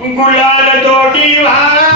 गुलाल तोडी वाळा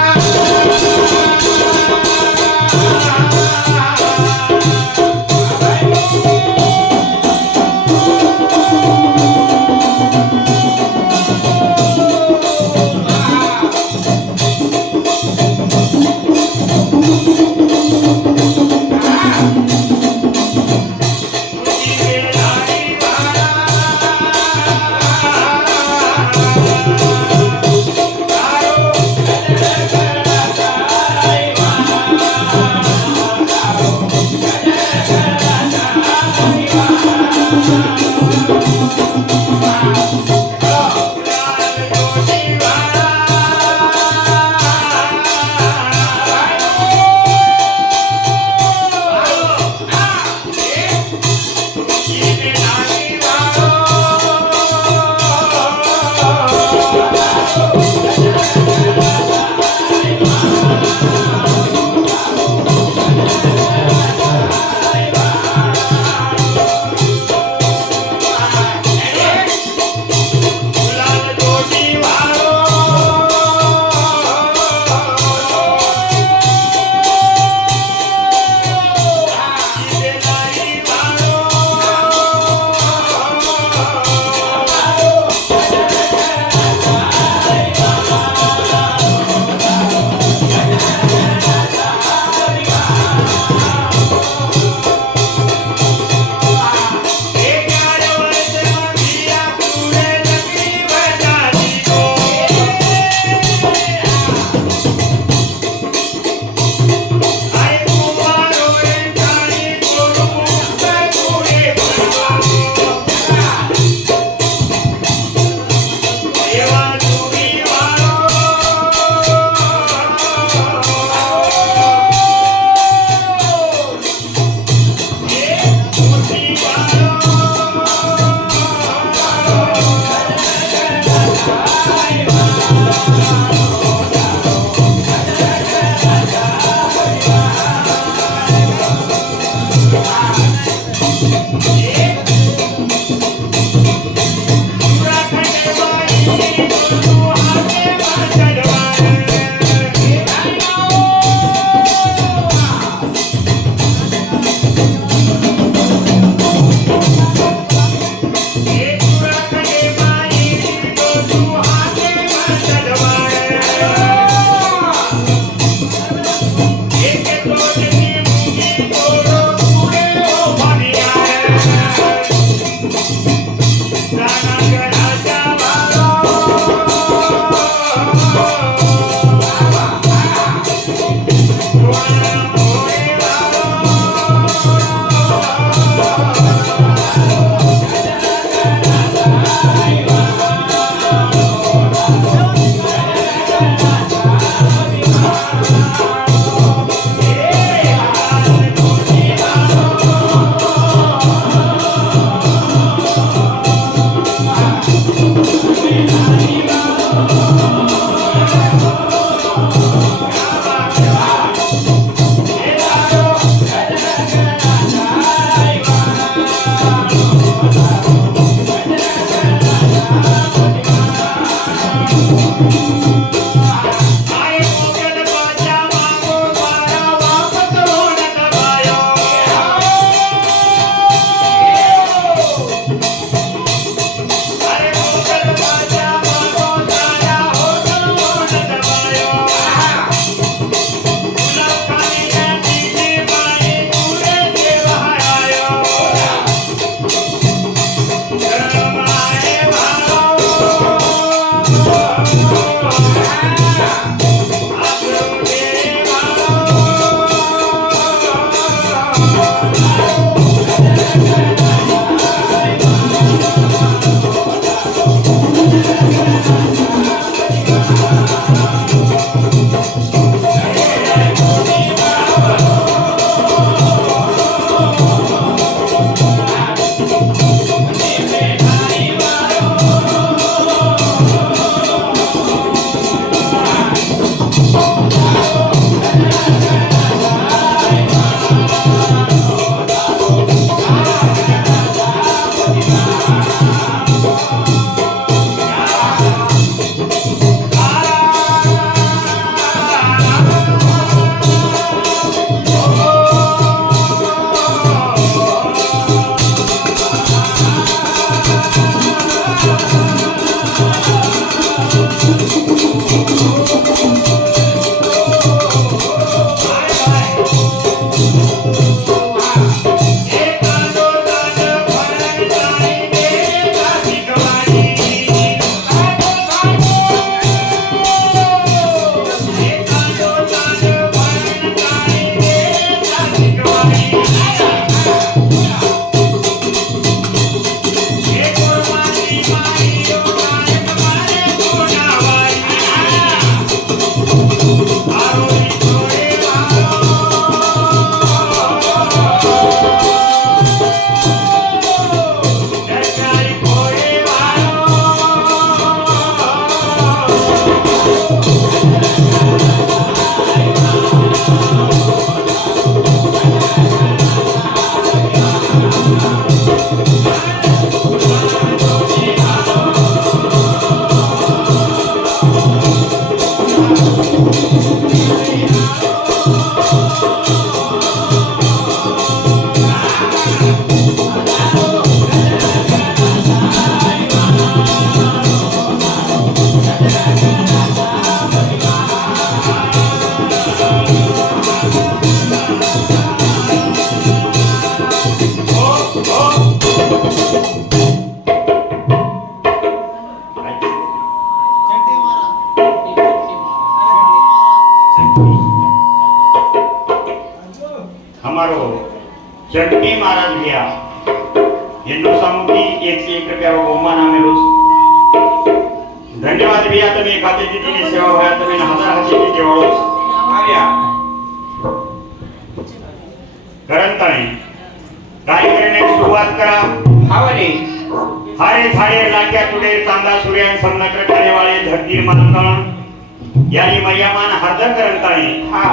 हमारो चटनी महाराज भैया हिंदू समुदाय 101 रुपया बहुमान आमेलो धन्यवाद भैया तुम्ही एखादी दिली सेवा भया तुम्ही हजार हाती देवाळो आर्या करंताणी काय करण्यास सुरुवात करा हावले हारे झाडे लाग्या तुडे चांदा सूर्यान समनकर करेवाळे धरती मानकण यानी मैयामान हरदर करंताणी हा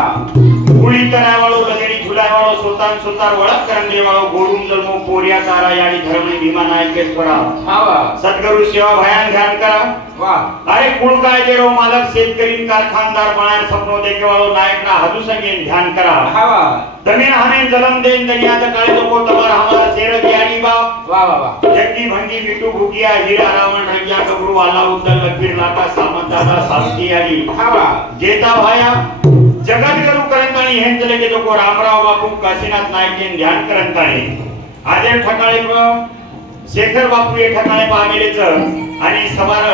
कुळी करावाळो लगेडी झुलावाळो सोतान सोतार वळक करंदेवाळो गोडून जन्मो पोरिया तारा यानी धर्मनी भीमा नायकेश्वरा हावा सद्गुरु सेवा भयान ध्यान करा वाह अरे कुळ काय जेरो मालक शेतकरी कारखानदार बनार सपनो देखेवाळो नायकना हजू संगेन ध्यान करा हावा जमीन हमें जलम देन दनियात काळे तो को तमार हमारा शेर यानी बाप वाह वाह वाह जगदी भंगी मिटू भुकिया हीरा रावण रंगिया गबरू वाला उद्दल लखीर लाका सामंत दादा सास्ती यानी हावा जेता भाया जगत गुरु करंताणी हेंचले के तो को रामराव बापू काशीनाथ नायकेन ध्यान करंताणी आजे ठकाळे शेखर बापू हे ठकाळे पामेलेच आणि सवार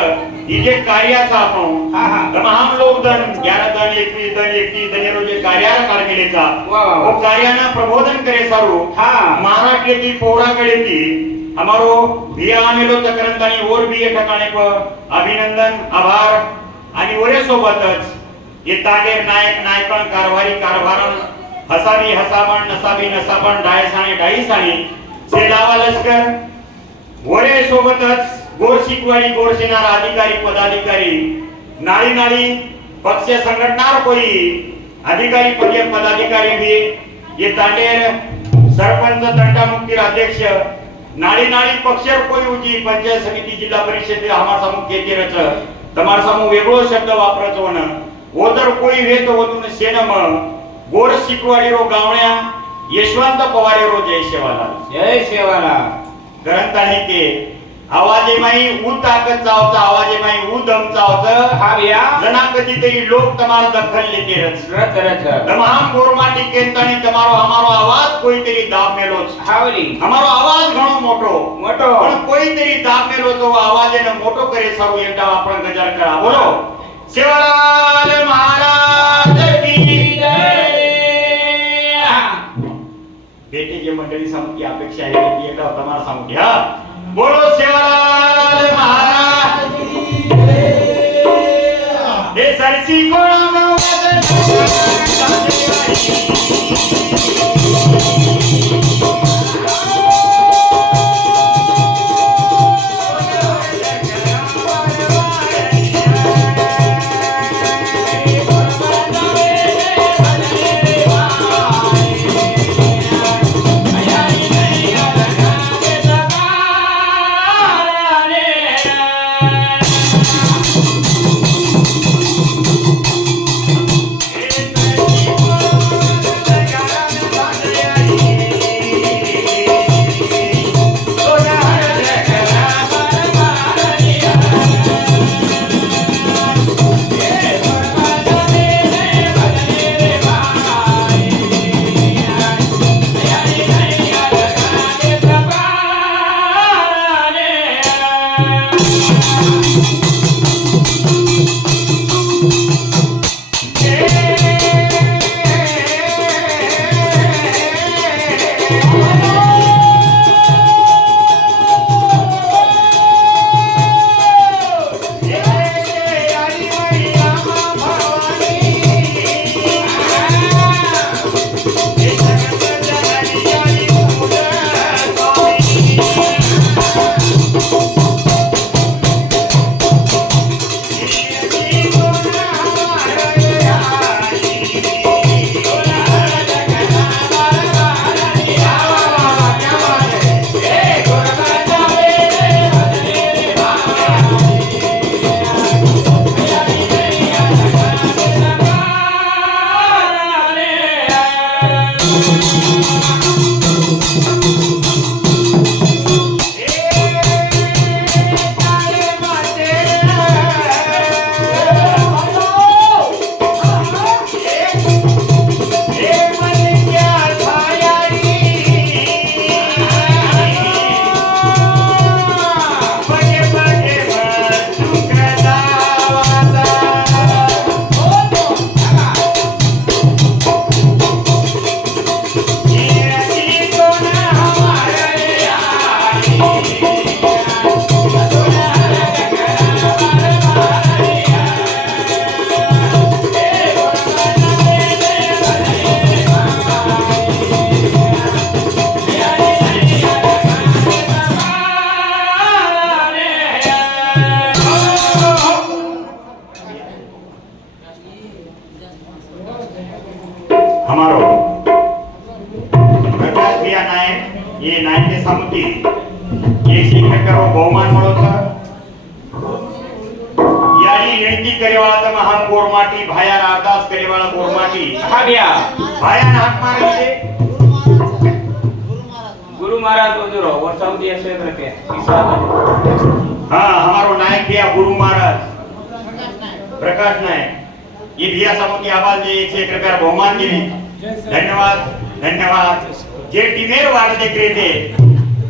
इजे कार्याचा आपण हा हा तमाम लोक दन 11 दन 21 दन 31 दन रोजे कार्याला काढलेचा वाह वाह वो कार्याना प्रबोधन करे सारू हा महाराष्ट्र की पोराकडे ती हमारो भिया आमेलो करंताणी और भी ठकाणे अभिनंदन आभार आणि ओरे सोबतच ये तागेर नायक नायकन कारभारी कारभारण हसावी हसाबण नसावी नसाबण डायसाणी डाईसाणी सेलावा लष्कर वरे सोबतच गोर शिकवाडी गोर सेनार अधिकारी पदाधिकारी नाळी नाळी पक्ष संघटनार कोई अधिकारी पदाधिकारी भी ये तांडेर सरपंच तंटा मुक्ती अध्यक्ष नाळी नाळी पक्षर कोई उजी पंचायत समिती जिल्हा परिषद हमार समूह केतेरच तमार समूह वेगळो शब्द वापरच होण वो तर कोई वे तो वतून सेनम गोर शिकवाडी रो गावण्या यशवंत पवार रो जय शेवाला ग्रंथाने के आवाजे माई ऊ ताकत चावचा आवाजे माई ऊ दम चावच हा भैया जना कधीतरी लोक तमार दखल लेते रच रच तमाम गोरमाटी केंतानी तमारो हमारो आवाज कोईतरी दाब मेलोच हावली हमारो आवाज घणो मोटो मोटो पण कोईतरी दाब मेलो तो आवाजेने मोटो करे सारू एकदा आपण गजर करा बोलो सेवालाल महाराज की जय बेटे जे मंडळी सांगू की अपेक्षा आहे की एकदा तमार सांगू घ्या बोलो सेवालाल महाराज की जय हे सरसी कोणा सामुती एक शिक्षकारो बहुमान મળો यानी विनंती करेवाळा तर महान गोरमाटी भायार अरदास करेवाळा गोरमाटी આવ્યા भायान हाक मारे છે ગુરુ મહારાજ મંદિરો વર્ષાવતી હશે કે हाँ हमारो नायक भैया गुरु महाराज प्रकाश नायक ये भैया सामुती आवाज दे एक से एक रुपया बहुमान दिली धन्यवाद धन्यवाद जे टीमेर वाट देख रहे थे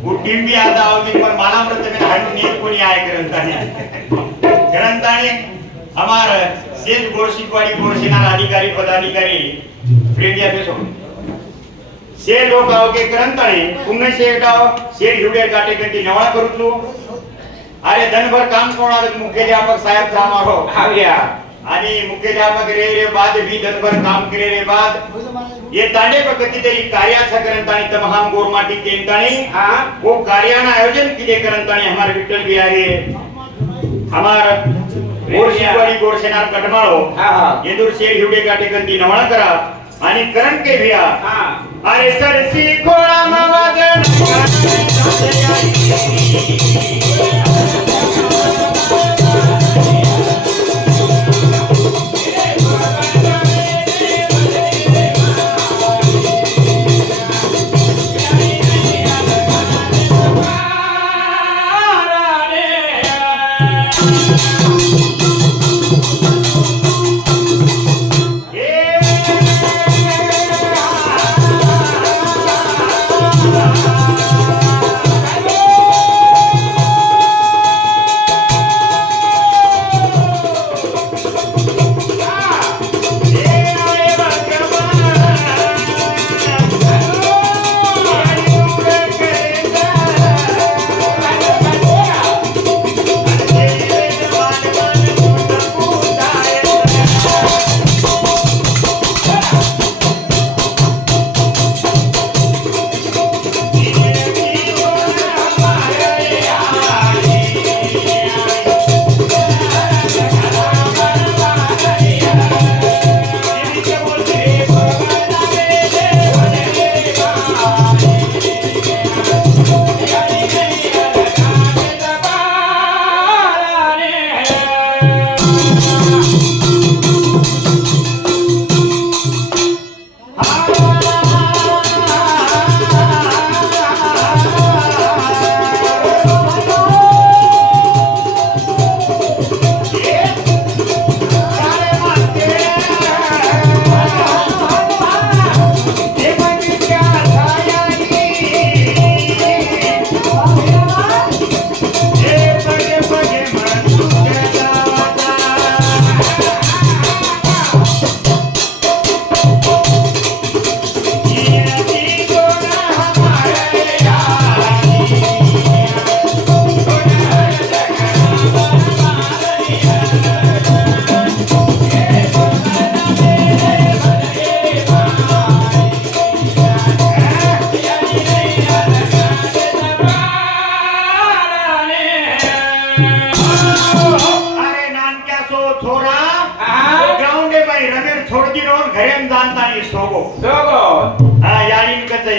वो टीम भी आता होगी पर माला मृत में हर नील कोणी आए ग्रंथाने हमार सेठ गोरशिकवाडी गोरशिनार अधिकारी पदाधिकारी प्रेमिया बेसो से लोक आवके ग्रंथाने पुण्य शेटाव शेर हिवडे काटे कंटी नवळा करूतलो अरे धनभर काम कोण आले मुख्याध्यापक साहेब था हमारो આવ્યા आणि मुख्याध्यापक रे बाद भी धनभर काम करे रे बाद ये तांडे पर कितीतरी कार्याचा ग्रंथाने तमाम गोरमाटी केंद्राने હા वो कार्याना आयोजन किती ग्रंथाने हमारे विठ्ठल बिहारी हमार गोरशिकवाडी गोरशेनार कटमाळो હા હા येदूर शेर हिवडे काटे कंटी नवळा करा आणि करण के भिया હા अरे सरसी खोळा मवादन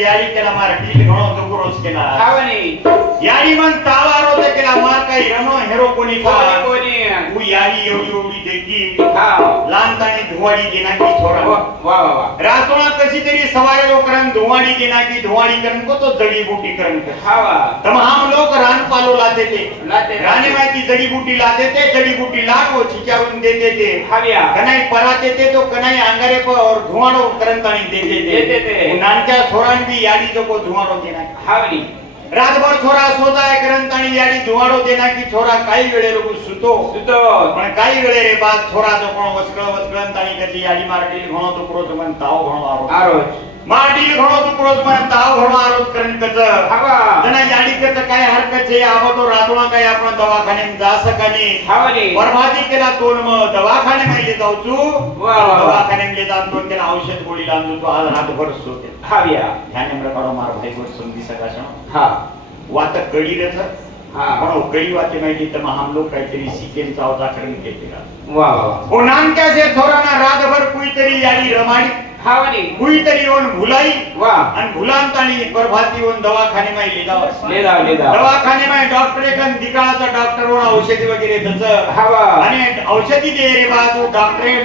यारी केला मार ढील घणो दुकरोस केला આવની यारी मन तावारो ते केला मार काही रनो हेरो कोणी का કોની કોની उ यारी एवढी एवढी देखी હા लहानतानी धुवाडी देना की थोरा વાહ વાહ વાહ रातोळा कशी तरी सवारे लोक रन धुवाडी देना की धुवाडी करन को तो जड़ी बूटी करन હા વાह तमाम लोग रान पालो लाते थे લાતે राने में की जड़ी बूटी लाते थे जड़ी बूटी लाको छिचाउन देते थे આવ્યા कनाई पराते थे तो कनाई आंगरे पर और धुआड़ो करनतानी देते देते थे। नानका छोरान भी याडी तो को धुआड़ो देना આવની रात भर छोरा सोता है करनतानी याडी धुआड़ो देना की छोरा काही वेळे लोक सुतो સુતો पण काही वेळे रे बाद छोरा तो कोण वचकळंतानी कची याडी मारतील घणो तो पुरो मन ताव घणो आरो આરોજ मारतील घणो तो पुरो मन ताव घणो आरो करन कच આવા जना याडी कच काय हरकत छे आवो तो रातोळा काय आपण दवाखाने में जा सकानी આવની बर्बादी केला तो दवाखाने में ले जाऊ तू वाह, वाह। दवाखाने में ले जा तो केला औषध गोळी लांदू तो आज रात भर सोते આવ્યા ध्यान में रखो मार भाई को समझी सकाशो હા वात कडी रे सर હા पण कडी वाते माहिती तर हम लोग काहीतरी सिकेन चावता करून घेतला વાહ વાહ ओ नानक्या से थोराना रात भर कोई तरी याडी रमाडी हा म्हणे कुई तरी येऊन भुलाई वा आणि भुलांतानी प्रभाती येऊन दवाखाने मध्ये लिहिला ले जाव दवाखाने मध्ये डॉक्टर एक दिकाळाचा डॉक्टर वर औषधी वगैरे त्याच हवा आणि औषधी दे रे बा तू डॉक्टर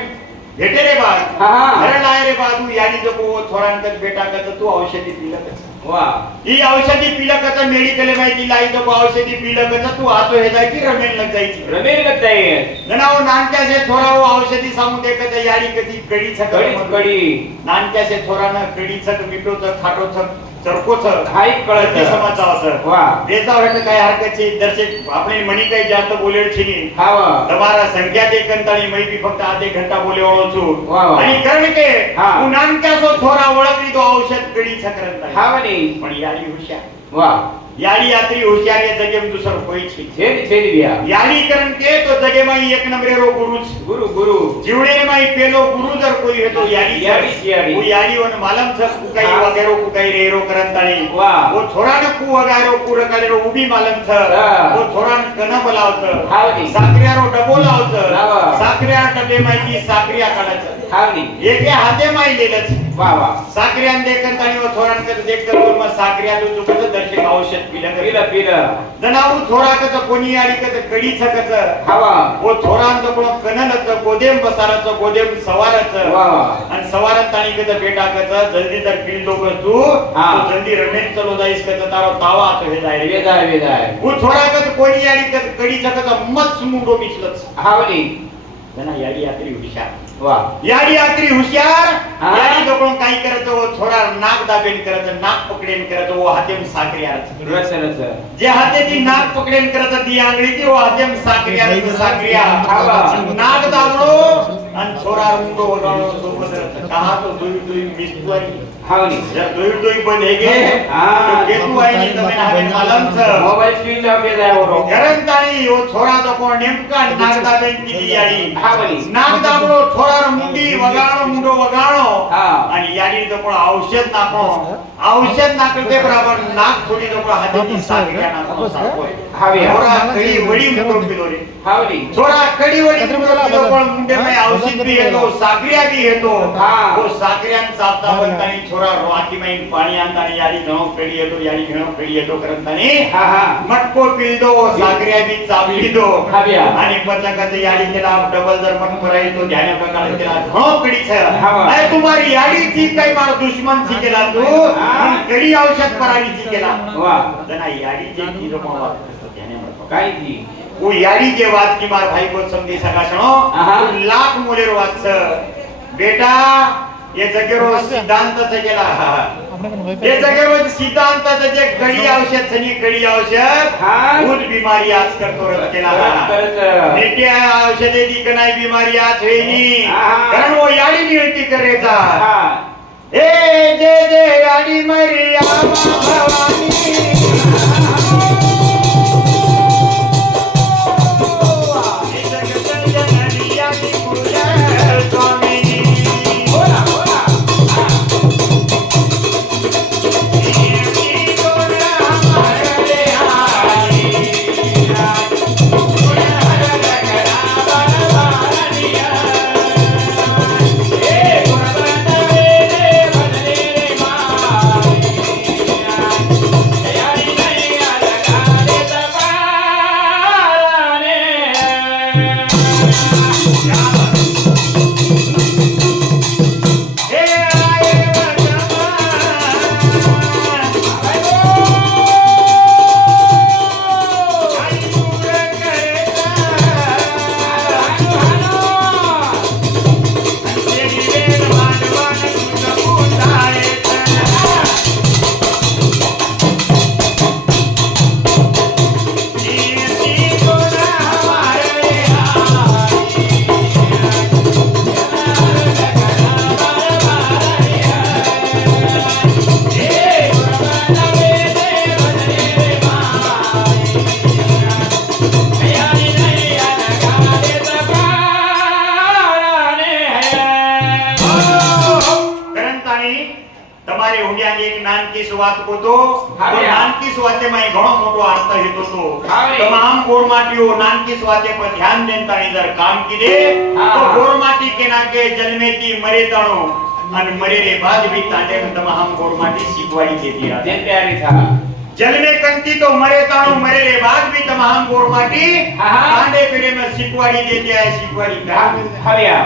भेटे रे बा हा. अरे नाही रे बा तू याडी जपो थोरांकत बेटा कच तू औषधी पिलं कच वा ही औषधी पिलं कच मेडिकल माहिती लाई जपो औषधी पिलं कच तू आतो हे जायची रमेल लग जायची रमेल गत आहे जनाव नानक्या से थोराव औषधी सांगू दे कच याडी कधी कडी छक कडी नानक्या से थोरानं कडी छक मिठो छक खाटो छक चरको छक हाय कळत कळती समाचा होतं वा देता वाटत काय हरकत છે દર્શક આપણે મની કઈ જાત બોલેલ છે ની हा वा તમારા સંખ્યા દે કંટાળી મઈ બી ફક્ત આધે ઘંટા બોલેવાળો છું વાહ, વાહ. અને કારણ કે હા. હું નાનકાસો થોરા ઓળખી તો ઔષધ ગડી છકરંતા हा म्हणे પણ યારી હોશિયાર वा યારી યાત્રી હોશિયાર એ જગેમ દુસર કોઈ છે छेदी बिया યારી કરણ કે તો જગેમાં એક નંબરે રો ગુરુ છે गुरु गुरु જીવડેમાં પેલો ગુરુ જર કોઈ હે તો યારી યારી, યારી. હું યારી ઓને માલમ છે કુકાઈ હા. વગેરો કુકાઈ રેરો કરંતાણી વાહ. वो થોરાને કુ વગારો કુ રકાડેરો ઉભી માલમ છે હા. वो થોરાને કના બલાવત હા, વળી. સાકરિયારો ડબો લાવત લાવા. સાકરિયા ડબે માંથી સાકરિયા કાઢે છે हा म्हणे एके हाते माई लेले છે वा वा साकरियान देखंताणी वो થોરાन कत देखत मग साकरिया तो चुकत दर्शक औषध पिलं पिलं पिलं जनाऊ थोरा कत कोणी आडी कत कडी छकत हा वा वो थोरान तो कोण कनलच गोदेम बसारच गोदेम सवारच वा वा आणि सवारत ताणी कत बेटा कत जल्दी तर किल दोग तू हा. तो जल्दी रमेश चलो जाईस कत तारो तावा तो हे जाय वेदाय वो थोरा कत कोणी आडी कत कडी छकत मत मुंडो बिचलच हा म्हणे जना याडी यात्री हुशार वा याडी यात्री हुशार हा. याडी तो कोण काय करत वो थोडा नाक दाबेन करत नाक पकडेन करत वो हातेम साकरिया रस रस जे हाते ती नाक पकडेन करत ती आंगळी ती वो हातेम साकरिया साकरिया हा. नाक दाबलो आणि छोरा रुंडो वगाळो सोबत कहा तो दुई मिस्टवाई हा म्हणे जर दुई बंद हे गे हा. तो केतू आहे नी તમે હવે માલમ છે मोबाईल स्विच ऑफ आहे ओरो ગરંતાણી યો छोरा તો કોણ નેમકા નાક દાબેન કીધી याडी हा म्हणे नाक दाबलो छोरा मुंडी वगाळो मुंडो वगाळो हा. आणि याडी तो कोण औषध नाखो औषध नाखते बराबर नाक थोडी तो कोण हाती साकरिया नाखो साको हा बे. छोरा कडी वडी मुंडो पिलो रे हा म्हणे छोरा कडी वडी मुंडो पिलो कोण मुंडे में औषध भी है तो साकरिया भी है तो हा. वो साकरियान चापता बनतानी छोरा रोटी में पाणी आणतानी याडी घणो कडी येतो याडी घणो कडी येतो करतानी हा हा मटको पिलदो साकरिया भी चापली दो हा बिया. आणि पतकत याडी त्याला डबल जर पण कराय तो ध्यान प्रकारे त्याला घणो कडी छ हा वा. नाही तुम्हारी याडी थी काही मारो दुश्मन थी केला तू हा. कडी औषध करारी थी केला वा जना याडी जे की जो पण वाद करतो ध्यान पडतो काय ती वो याडी जे वाद की मार भाई को समझी सका छनो आहा. लाख मोलेर वाद छ बेटा ये जगेरो सिद्धांत छ केला ये जगेरो सिद्धांत छ जे कडी औषध छनी कडी औषध हा. भूत बीमारी आज करतो रत केला करत नेटे औषधे दी कनाई बीमारी आज होईनी आहा. कारण वो याडी निळती करेचा हा ए जे जे याडी मरिया भवानी बोला बोला તમારે ઉડિયાની એક નાનકી સુવાત કોતો હા, તો યા. નાનકી સુવાતે માં ઘણો મોટો અર્થ હેતો તો હા, રે. તમામ ગોરમાટીઓ નાનકી સુવાતે પર ધ્યાન દેતા ઇધર કામ કીધે હા. તો ગોરમાટી કેના કે જન્મેતી મરે તણો અને મરે રે બાદ ભી તાંડે તમામ ગોરમાટી શીખવાડી દેતી આ તે તૈયારી થા जल में कंती तो मरे ताणो मरे रे बाद भी तमाम गोरमाटी हाँ। कांडे पीड़े में शिकवाड़ी देते आए शिकवाड़ी का हरिया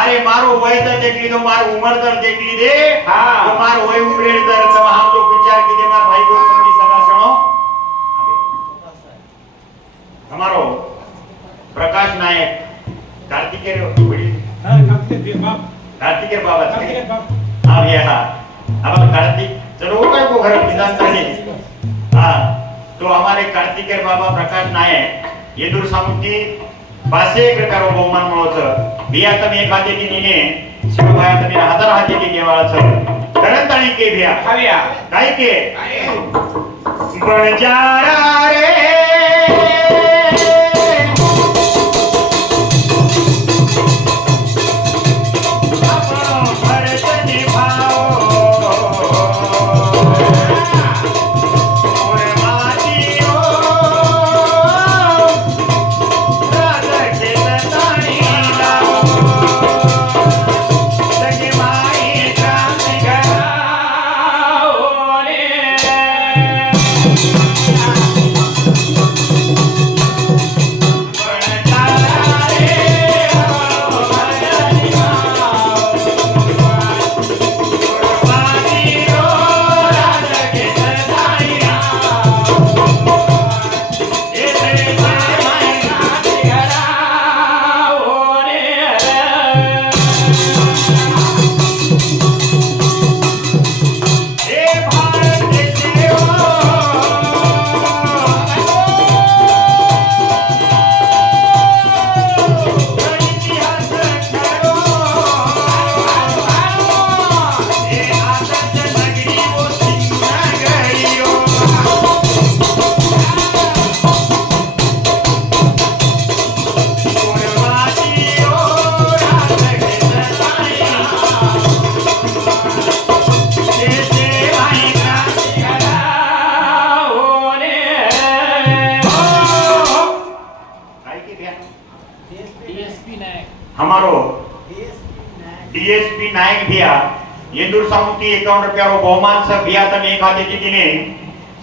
अरे मारो वय तर देखली तो मारो उम्र तर देखली दे हाँ। तो मारो वय उम्र तर तमाम लोग विचार की दे मार भाई को समझी सका सुनो हमारो प्रकाश नायक कार्तिकेय बड़ी कार्तिकेय बाबा हां भैया अब कार्तिक चलो वो काय को घर निदान झाले हां तो हमारे कार्तिकेय बाबा प्रकाश नायक येदूर सामुती 501 प्रकारो बहुमान मिळवतं बिया तमे एखादे दिने शिवभाया तमे 1000 हाती की देवाळाचं करंताणी के बिया हरिया काय के बळजारा रे हमारो डीएसपी नायक भैया येंदूर सामुती 51 रुपयारो बहुमान स भैया तमे एक हाते दिने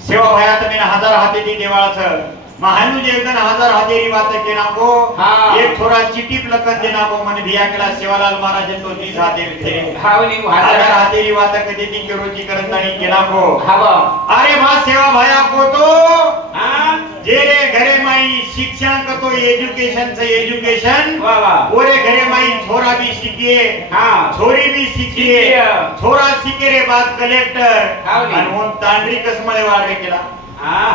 सेवा भैया तमे 1000 हाते दी देवाळाचं महानू जेवदन 1000 हातेरी वात के नाको हाँ। एक थोड़ा चिटीप लखन देना को मन भैया केला सेवालाल महाराज तो 30 हाते थे हावनी 1000 हातेरी वात कधी ती केरोची करंताणी केला को हाव अरे वा सेवा भैया को तो हां जे रे घरे माई शिक्षण कतो एजुकेशन से एजुकेशन वाह वाह ओरे घरे माई छोरा भी सीखिए हां छोरी भी सीखिए सीखिए। छोरा सीखे रे बाद कलेक्टर हावनी। आणि ओन तांडरी कसमळे वाढ केला हां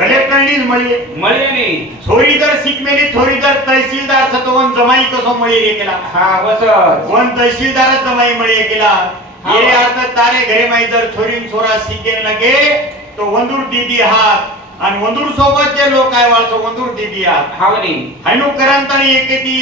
कलेक्टरनीच मळी મળે ની छोरी जर शिकमेली छोरी जर तहसीलदार छतो ओन जमाई कसो मळी रे केला હા બસ ओन तहसीलदारच जमाई मळी केला हाँ। ये अर्थ तारे घरे माई जर छोरी छोरा सीखे लगे तो वंदूर दीदी हात आणि वंदूर सोबत जे लोक आहे वाळतो वंदूर दीदी हात हावनी हनु करंतानी एकेती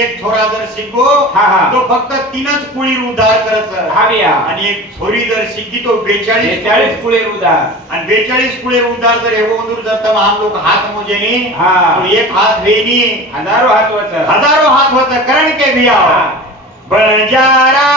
एक छोरा जर शिको हा, हा. तो फक्त 3च कुळी उद्धार करत हाविया आणि एक छोरी जर शिकी तो 42 40 कुळे रुदा आणि 42 कुळे उद्धार जर हे वंदूर जर तम हम लोग हाथ मोजेनी हा. तो एक हात वेनी हजारो हात वच हजारों हाथ होता करण के भी आओ हा. बंजारा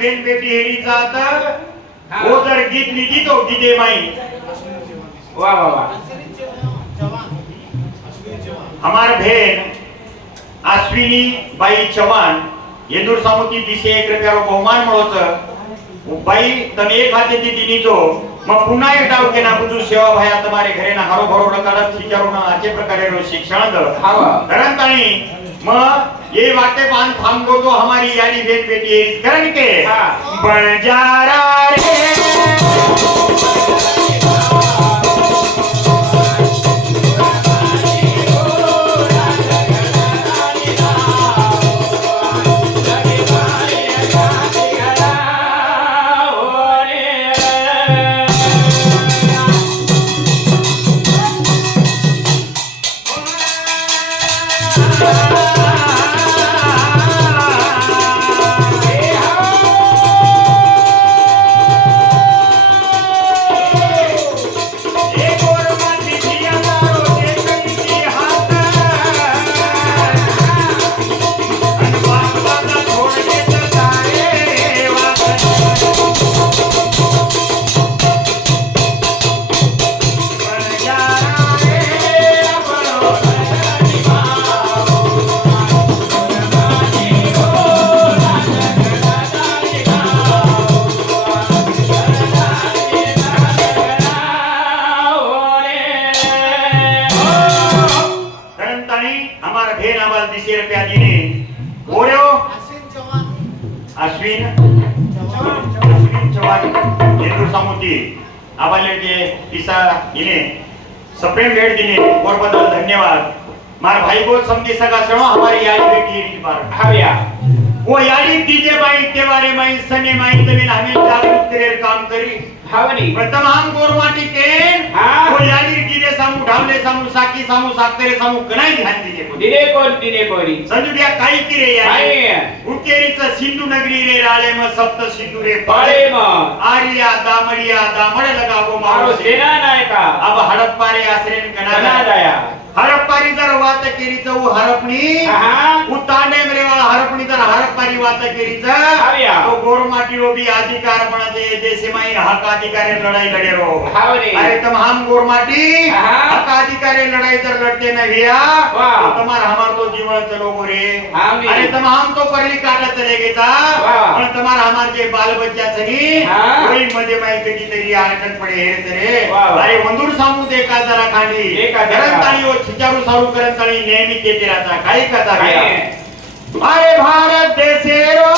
बेन बेटी हेरी जात वो जर गीत निधी तो गीते माई वाह वाह वाह हमार बहन अश्विनी बाई चव्हाण येंदूर सामुती दिसे 1 रुपयारो बहुमान મળોછ बाई તમે એક હાથે થી દીનીજો म पुन्हा एक डाव केना बुजू सेवा भया તમારે ઘરે ના હારો ભરો રકાડત શિક્ષારો ના આચે प्रकारे रो शिक्षण द हावा करंताणी म ये वाटे पान थांबगो तो हमारी यारी बेन बेटी कारण के हां बंजारा रे अश्विन चव्हाण येंदूर सामुती आवाले के पिसा इने सप्रेम भेट दिने और बदल धन्यवाद मार भाई को समझी सका सणो हमारी यारी बेटी रीत बार हाव्या वो यारी दीजे बाई के बारे में सने माई तमिन हमें जागरूक करे काम करी हावनी तमाम गोरमाटी के हां वो यारी दीजे सामू ढावले सामू साकी सामू साक्तरे सामू कनाई ध्यान दीजे दिने कोरी संजुडिया काही की रे यारी काय उकेरीचा सिंधू नगरी रे राळे म सप्त सिंधू रे पाळे म आर्या दामड लगावो मारो सेना नायका अब हडप्पारे आश्रेन कना कना दया हरप्पारी जर वात केरीच उ हरपणी उ तांडे मरे वाला हरपणी जर हरप्पारी वात केरीच हाव्या तो गोरमाटी रो भी अधिकार पण दे देश में हक अधिकार लड़ाई लड़े रो हावरे अरे तुम हम गोरमाटी हक अधिकार लड़ाई जर लड़ते न भैया तो तुम्हारा हमार तो जीवन चलोगो रे अरे तुम हम तो परली काटा चले गेता पण तुम्हारा हमार जे बाल बच्चा छनी कोई मध्ये माई कधी तरी आटक पडे हे रे अरे वंदूर सामू देखा जरा खांडी करंताळी ओ छिचारू सारू करंताळी नेहमी केते राहता काही कथा भैया अरे भारत देशेरो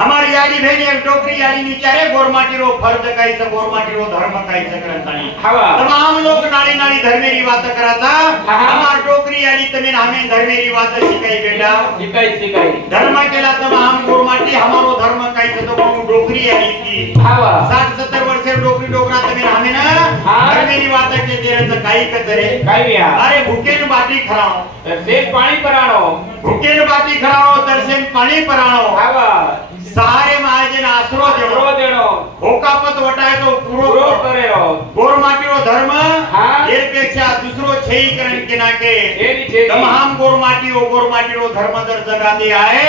हमारी याडी भेने एक डोकरी याडी निचारे गोरमाटी रो फर्ज कायच गोरमाटी रो धर्म कायच करंतानी तमाम लोग नाळी नाळी धर्मेरी बात कराता हमार डोकरी याडी तमेन हमें धर्मेरी बात शिकाई बेटा शिकाई धर्म केला तमाम गोरमाटी हमारो धर्म कायच तो डोकरी याडी की 60-70 वर्ष डोकरी डोकरा तमेन हमें ना धर्मेरी बात के देरच काही कतरे अरे भूकेन बाटी खराओ तरसेन पाणी पराणो भूकेन बाटी खराओ तरसेन पाणी पराणो सारे महाजन आसरो देणो होकापत वटायचो पुरो करेरो गोरमाटीरो धर्म एपेक्षा दुसरो छेई करण के नाके तमाम गोरमाटीरो धर्म जर जगाते आहे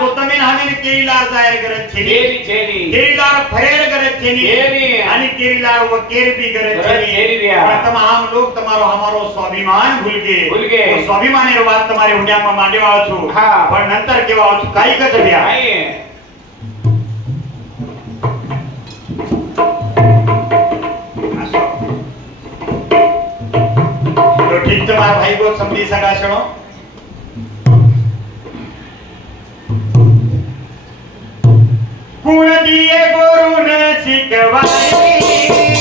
तो तमेन हमेन केरीलार जायर गरज छेनी केरीलार फरेर गरज छेनी आणि केरीलार व केरबी गरज छेनी तमाम लोग तमारो हमारो स्वाभिमान भूल गे वो स्वाभिमानेर बात तुम्हारे हुड्या में मांडे वाळो छु पण नंतर केवा छु काही कत भ्या ठीक तुम्हारा भाई को समझी सका छणो गुण दिए गुरु ने शिकवाई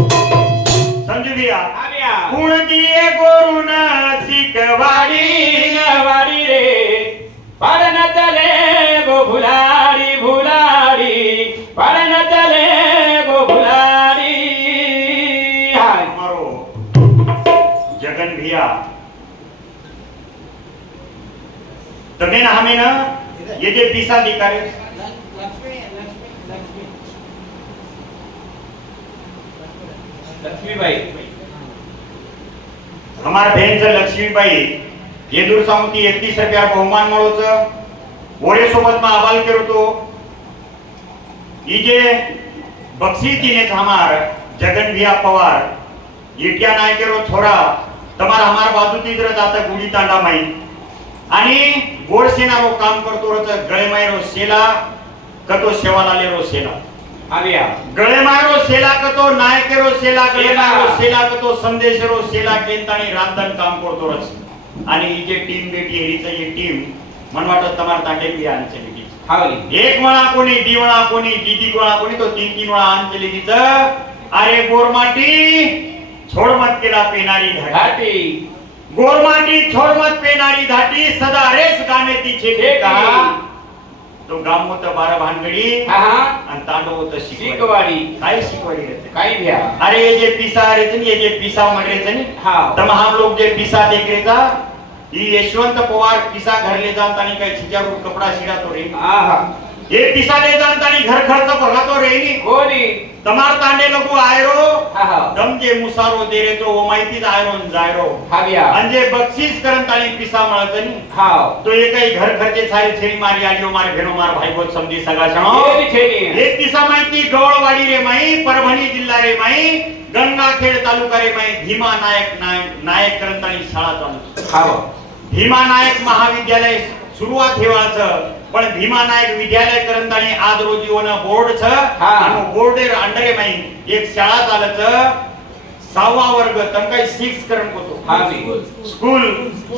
समजू दिया आम्या गुण दिये गोरून शिकवाडी वाडी रे पाडन चले गो भुलाडी भुलाडी पाडन चले गो भुलाडी हाय हमारो जगन भैया तमें ना हमें ना ये जे पिसा दिखारे लक्ष्मीबाई हमारा बहन लक्ष्मीबाई ये दूर सांगती 31 रुपया बहुमान मळोच ओरे सोबत में अबाल केरो तो इजे बक्षी तिने हमार जगन भैया पवार इट्या नाय केरो छोरा तमार हमार बाजू तिद्र जाता गुडी तांडा माई आणि गोड सेनारो काम करतो रच गळेमायरो सेला कतो सेवालालेरो सेला आम्या गळेमायरो सेला कतो नायकेरो सेला गळेमायरो सेला कतो संदेशरो सेला केंतानी रातन काम करतो रच आणि ही जे टीम बेटी हेरीचं ही टीम मन वाटत तमार तांडे बी आणचली हावली एक म्हणा कोणी दी म्हणा कोणी दीदी म्हणा कोणी तो तीन तीन वेळा आणचली अरे गोरमाटी छोड मत केला पेनारी घाटी घाटी गोरमाटी छोड मत पेनारी घाटी सदा रेस गाणे तिचे का तो गाम होत 12 भानगडी हा हा आणि तांडव होत शिकवाडी काय शिकवाडी रहते काय भ्या अरे ये जे पिसा रे ये जे पिसा मर रे नी हा तम हम लोग जे पिसा देख रे था ये यशवंत पवार पिसा घर ले जाता नहीं काय छिजा कपड़ा सिरा तो रे आहा ये पिसा ले जाता नहीं घर खर्च बघा तो रे नी कोणी तमार तांडे लोगो आयरो हा हा दम जे मुसारो दे रे तो वो माहितीच आयरो न जायरो हाव्या म्हणजे बक्षीस करंत आणि पिसा मळत नी हाव तो ये काही घर खर्चे सारी छेडी मारी आलियो मार भेनो मार भाई बोत समजी सगळा छणो केली छेडी एक दिसा माहिती गवळवाडी रे माई परभणी जिल्हा रे माई गंगाखेड तालुका रे माई भीमा नायक करंतानी शाळा चालू हाव भीमा नायक महाविद्यालय सुरुवात हेवाचं पण भीमा नायक विद्यालय करंतानी आज रोजी वन बोर्ड छ आणि बोर्ड अंडर रे माई एक शाळा चालत 6वा वर्ग तम काही 6 करन कोतो हावी स्कूल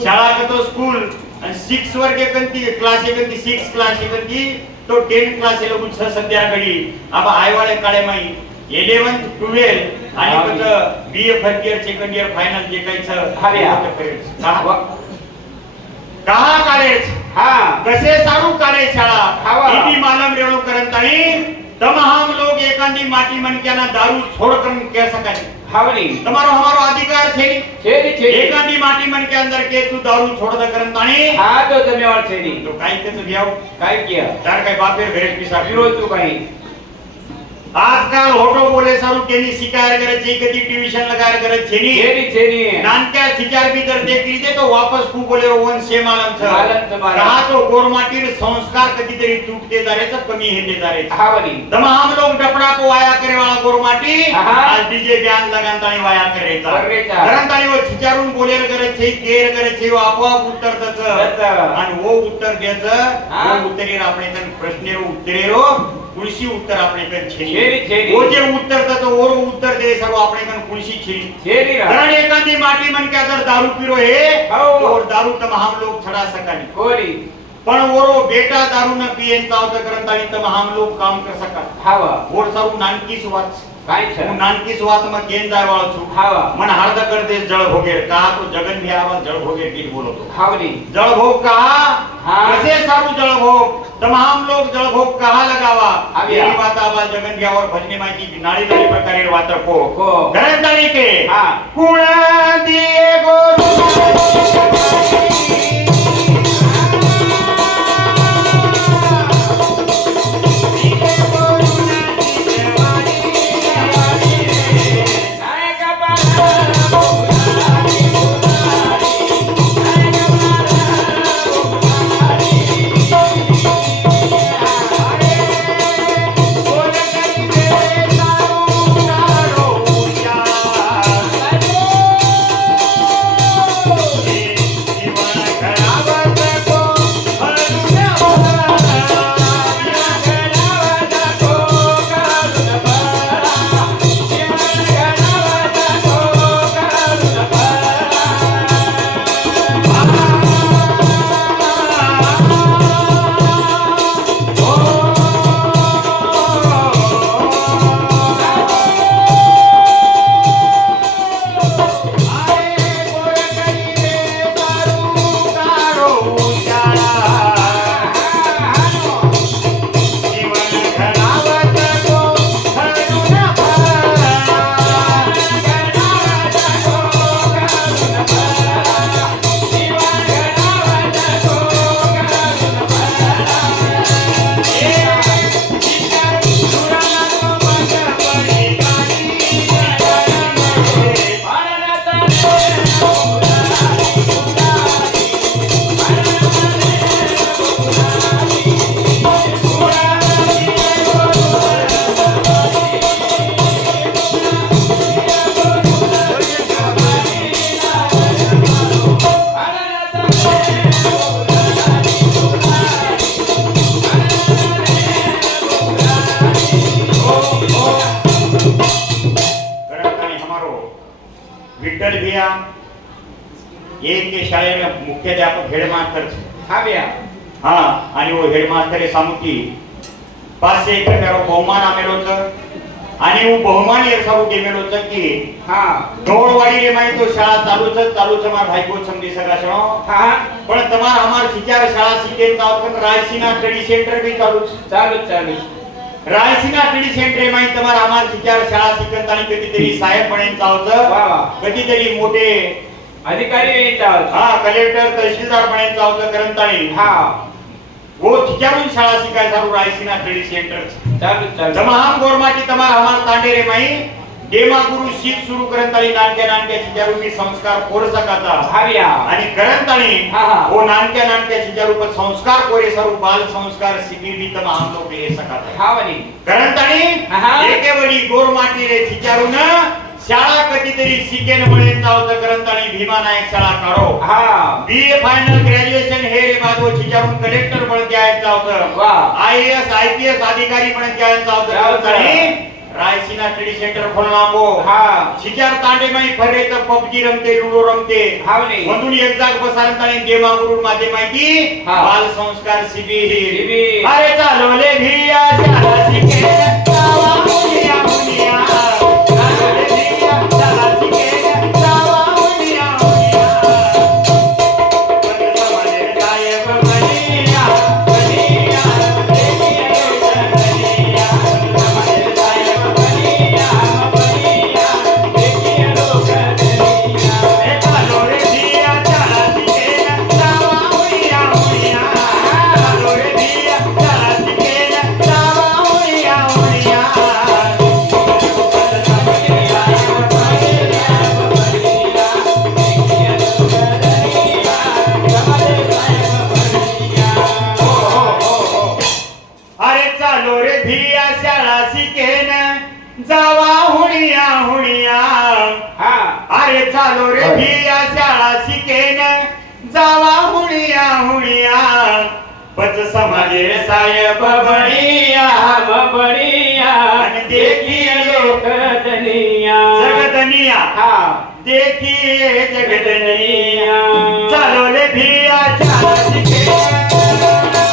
शाळा कतो स्कूल आणि 6 वर्ग एकंती क्लास एकंती 6 क्लास एकंती तो 10 क्लास लोग छ सध्या घडी आबा आयवाळे काळे माई 11th 12 आणि कत BA first year second year final जे काही छ हाव्या कहा कॉलेज हा कसे सारू कॉलेज शाळा हावा. इदी मालम रेणू करंतानी तमाम लोग एकांदी माटी मनक्याना दारू छोड़ कर कह सके हावली તમારો हमारो अधिकार છે छेडी छेडी एकांदी माटी मन के अंदर के तू दारू छोड़ द करंतानी हा तो जमेवाळ छेडी तो काय के तू घ्याव काय किया तार काय बापेर घरे पिसा विरोध तू काही आजकाल होटो बोले सारू केनी शिकायर करे छे कदी ट्यूशन लगायर करे छेनी छेडी छेडी नानक्या शिकार भीतर देख लीजे तो वापस कु बोले वन से मालम छ मालम छ मालम. कहा तो गोरमाटीर संस्कार कदी तरी टूटते जा रहे सब कमी हेते जा रहे हावली तमाम लोग डपड़ा को वाया करे वाला गोरमाटी आहा. आज डीजे बयान लगातानी वाया करे ता करेचा. करंतानी वो छिचारून बोलेर करे छे केर करे छे वो आपोआप उत्तर दच दच. आणि वो उत्तर द्याच हा. वो उत्तरेर आपणे तन प्रश्नेरो उत्तरेरो कुणशी उत्तर आपणे कन छेनी छेडी, छेडी. वो जे उत्तर दच ओरो उत्तर दे सर्व आपणे कन कुणशी छेनी छेडी रा कारण एखादी माटी मन के अगर दारू पीरो है हो. तो दारू तमाम लोग छड़ा सकानी कोणी पण ओरो बेटा दारू न पियेन चावत करंतानी तमाम लोग काम कर सका हावा और सारू नानकी सुवात काय छ હું નાનકી સુવાતમાં કેન જાય વાળો છું हावा મન હાર્દ કર દે જળ ભોગેર કहा તો જગન ભી આવા જળ ભોગેર की बोलो तो हावली जल भोग कहा हाँ. कैसे सारू जल भोग तमाम लोग जल भोग कहा लगावा आव्या. मेरी बात आवा जगन भी और भजने माहिती नाड़ी नाड़ी प्रकारे वातर को को. गरजदारी के हा. कुण दिए गोरू नायक बाळा एक के शाळेने मुख्याध्यापक हेडमास्टर हा बिया हा आणि वो हेडमास्टर सांगू की 500 एक बहुमान आमेलो आणि वो बहुमान ये सारू गेमेलो की हा दौड़वाड़ी रे माई तो शाळा चालूच मार भाई को समझी सका छो हा पण तमार हमार खिचार शाळा सीखे तावकन रायसीना स्टडी सेंटर भी चालू चालू रायसीना स्टडी सेंटर माई तमार हमार खिचार शाळा शिकत आणि कधीतरी साहेब बनेन चावच वा वा कधीतरी मोठे अधिकारी येतात हा कलेक्टर तहसीलदार बनेन चावच करंताणी हा वो खिचारून शाळा शिकाय सारू रायसीना स्टडी सेंटर चालू तमाम गोरमाटी तमार हमार तांडे रे माई देमा गुरु शीख सुरू करंताणी नानक्या खिचारू मी संस्कार कोर सकाता हा बिया आणि करंताणी हा. वो नानक्या खिचारू पर संस्कार कोरे सारू बाल संस्कार शिकली भी तमाम लोग ले सकाता हा वनी करंताणी हा. एके वडी गोरमाटी रे खिचारू न शाळा कधीतरी शिकेन म्हणेन जावत करंताणी भीमा नायक शाळा काढो हा बीए फायनल ग्रॅज्युएशन हे रे बाद वो खिचारून कलेक्टर बन जाय जावत वा आईएएस आईपीएस अधिकारी बन जाय जावत जावत. करंताणी रायसीना स्टडी सेंटर खोलना को हा शिचार तांडे माई फरे तर पबजी रमते लुडो रमते हा वनी म्हणून एक जाग बसारतानी देमा गुरु माते माहिती हा. बाल संस्कार शिबिर शिबिर. अरे चालो ले भिया शाळा शिके जावा मुनिया मुनिया चालो ले भिया शाळा शिके जावा मुनिया मुनिया पद समाजे साहेब बनिया बनिया देखिए बनिया समाजे साहेब बनिया बनिया देखिए लोग बनिया ए चालो रे भिया शाळा शिके जावा मुनिया मुनिया चालो रे भिया शाळा शिके जावा मुनिया मुनिया अरे चालो रे भिया शाळा शिकेन जावा हुनिया हुनिया हा अरे चालो रे भिया शाळा शिकेन जावा हुनिया हुनिया पच समाजे साहेब बनिया बनिया आणि देखिए लोक दनिया जगदनिया हा देखिए जगदनिया चालो ले भिया शाळा शिकेन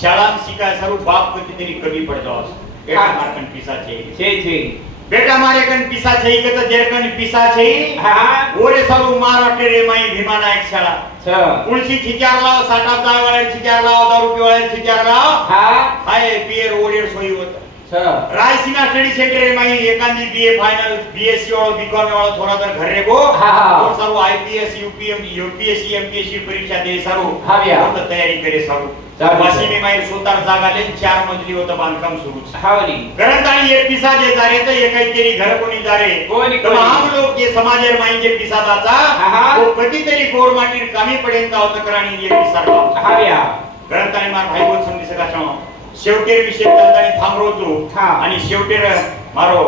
शाळा शिकाय सारू बाप कधीतरी कमी पडतो बेटा मारकन पिसा छे बेटा मारे कन पिसा छे के तो देर कन पिसा छे हा ओरे सारू माराटे रे माई भीमा नायक शाळा छ तुळशी खिचार लाव साठा जाय वाळे खिचार लाव 10 रुपये वाळे खिचार लाव हा हाय पियर ओरेर सोई होत छ रायसीना स्टडी सेंटर रे माई एकांदी बीए फायनल बीएससी वाळो बीकॉम वाळो थोड़ा तर घर रे गो हा, हा. और सारू आईपीएस यूपीएससी एमपीएससी परीक्षा दे सारू हा, बिया. होत तयारी करे सारू चालेल. वाशी में माई सुतार जागा ले 4 मजली होत बांधकाम सुरू हा वनी करंताणी ये पिसा जे जारे तर ये काहीतरी घर कोणी जारे कोणी. तमाम लोक ये समाजेर माई जे पिसा दाचा हा. तो कधीतरी गोरमाटीर कामी पडेन होत कराणी ये पिसा हा बिया करंताणी मार भाई बोल समजी सका छो शेवटेर विषय करतानी थांबरो तू हा. आणि शेवटेर मारो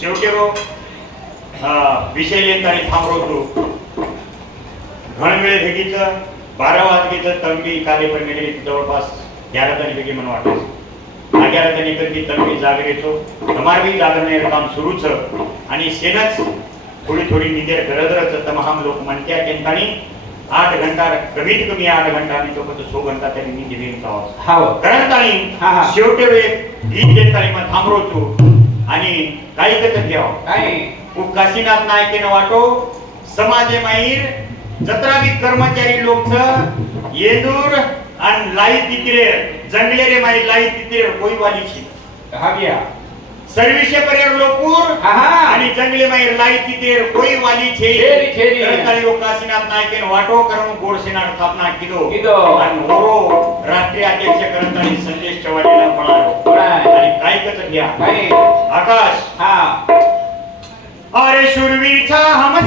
शेवटेरो विषय लेतानी थांबरो तू घण वेळ भेटीचं 12 वाजगेचं तंबी काले पण गेले जवळपास 11 तारीख वेगळी म्हणून वाटत 11 तारीख की तंबी जागरेचो हमार भी जागरणे काम सुरूच आणि शेनच थोडी निदेर गरजरच तमाम लोक म्हणत्या केंतानी 8 घंटा कमीत कमी 8 घंटा आणि तो 100 घंटा तरी निदी वेन का हा करंतानी हा, हा. शेवटे एक गीत देतानी मग थांबरो तू आणि काही कथ घ्याव काय काशीनाथ नायकेनं वाटो समाजे माहीर जत्रा बी कर्मचारी लोकच येदूर आणि लाई तित्रे जंगले रे माई लाई तित्रे कोई वालीची हाव्या सर्विसे परियर लोकूर आहा आणि जंगले माई लाई तित्रे कोई वाली छे छेरी, छेरी. करताली काशीनाथ नायकेन वाटो करून गोडसेना स्थापना किदो किदो. आणि होरो राष्ट्रीय अध्यक्ष करताली संदेश चव्हाणीला म्हणालो कोणाय? आणि काय कथ घ्या काय आकाश हा अरे शूरवीरचा हम